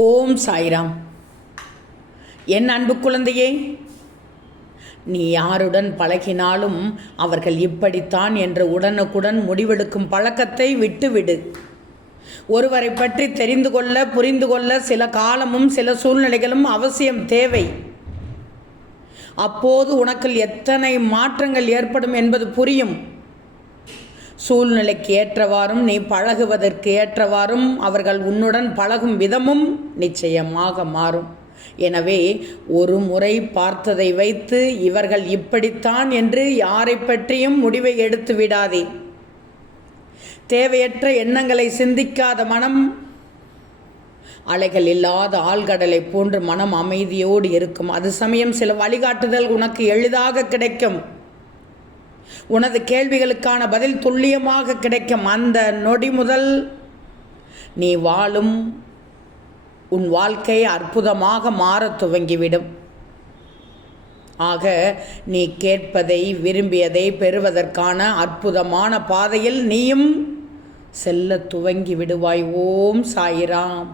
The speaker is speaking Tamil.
ஓம் சாய்ராம். என் அன்பு குழந்தையே, நீ யாருடன் பழகினாலும் அவர்கள் இப்படித்தான் என்று உடனுக்குடன் முடிவெடுக்கும் பழக்கத்தை விட்டுவிடு. ஒருவரை பற்றி தெரிந்து கொள்ள, புரிந்து கொள்ள சில காலமும் சில சூழ்நிலைகளும் அவசியம் தேவை. அப்போது உனக்கு எத்தனை மாற்றங்கள் ஏற்படும் என்பது புரியும். சூழ்நிலைக்கு ஏற்றவாறும் நீ பழகுவதற்கு ஏற்றவாறும் அவர்கள் உன்னுடன் பழகும் விதமும் நிச்சயமாக மாறும். எனவே ஒரு முறை பார்த்ததை வைத்து இவர்கள் இப்படித்தான் என்று யாரை பற்றியும் முடிவை எடுத்து விடாதே. தேவையற்ற எண்ணங்களை சிந்திக்காத மனம் அலைகள் இல்லாத ஆழ்கடலை போன்று மனம் அமைதியோடு இருக்கும். அது சமயம் சில வழிகாட்டுதல் உனக்கு எளிதாக கிடைக்கும். உனது கேள்விகளுக்கான பதில் துல்லியமாக கிடைக்கும். அந்த நொடி முதல் நீ வாழும் உன் வாழ்க்கை அற்புதமாக மாறத் துவங்கிவிடும். ஆக நீ கேட்பதை, விரும்பியதை பெறுவதற்கான அற்புதமான பாதையில் நீயும் செல்ல துவங்கி விடுவாய். ஓம் சாய்ராம்.